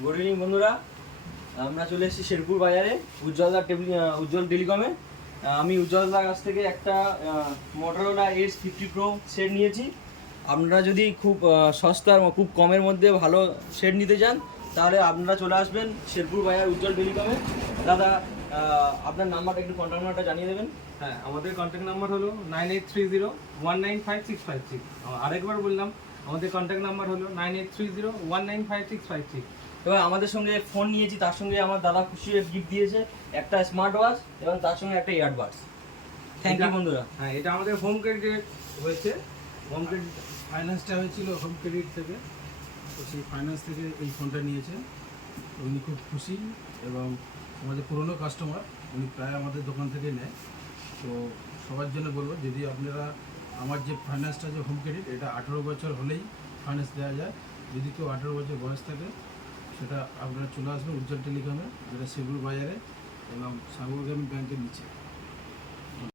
Good evening বন্ধুরা, আমরা চলে এসেছি শেরপুর বাজারে উজ্জ্বল টেলিকমে। আমি উজ্জ্বলদার কাছ থেকে একটা মোটরোলা S50 Pro সেট নিয়েছি। আপনারা যদি খুব সস্তার খুব কমের মধ্যে ভালো সেট নিতে চান তাহলে আপনারা চলে আসবেন শেরপুর বাজার উজ্জ্বল টেলিকমে। দাদা, আপনার নাম্বারটা একটু কন্ট্যাক্ট নাম্বারটা জানিয়ে দেবেন। হ্যাঁ, আমাদের কন্ট্যাক্ট নাম্বার হলো 9830195656। আরেকবার বললাম, আমাদের কন্ট্যাক্ট নাম্বার হলো 9830195656। এবার আমাদের সঙ্গে ফোন নিয়েছি, তার সঙ্গে আমার দাদা খুশি গিফট দিয়েছে একটা স্মার্ট ওয়াচ এবং তার সঙ্গে একটা ইয়ারবাডস। থ্যাংক ইউ বন্ধুরা। হ্যাঁ, এটা আমাদের হোম ক্রেডিট হয়েছে। হোম ক্রেডিট ফাইন্যান্সটা হয়েছিল হোম ক্রেডিট থেকে, তো সেই ফাইন্যান্স থেকে এই ফোনটা নিয়েছেন। উনি খুব খুশি এবং আমাদের পুরনো কাস্টমার, উনি প্রায় আমাদের দোকান থেকে নেয়। তো সবার জন্য বলবো, যদি আপনারা আমার যে ফাইন্যান্সটা যে হোম ক্রেডিট, এটা 18 বছর হলেই ফাইন্যান্স দেওয়া যায়। যদি কেউ 18 বছর বয়স থাকে সেটা আপনারা চলে আসবেন উজ্জ্বল টেলিকমে, যেটা শিবুর বাজারে এবং সাগর গ্রামীণ ব্যাংকের নিচে।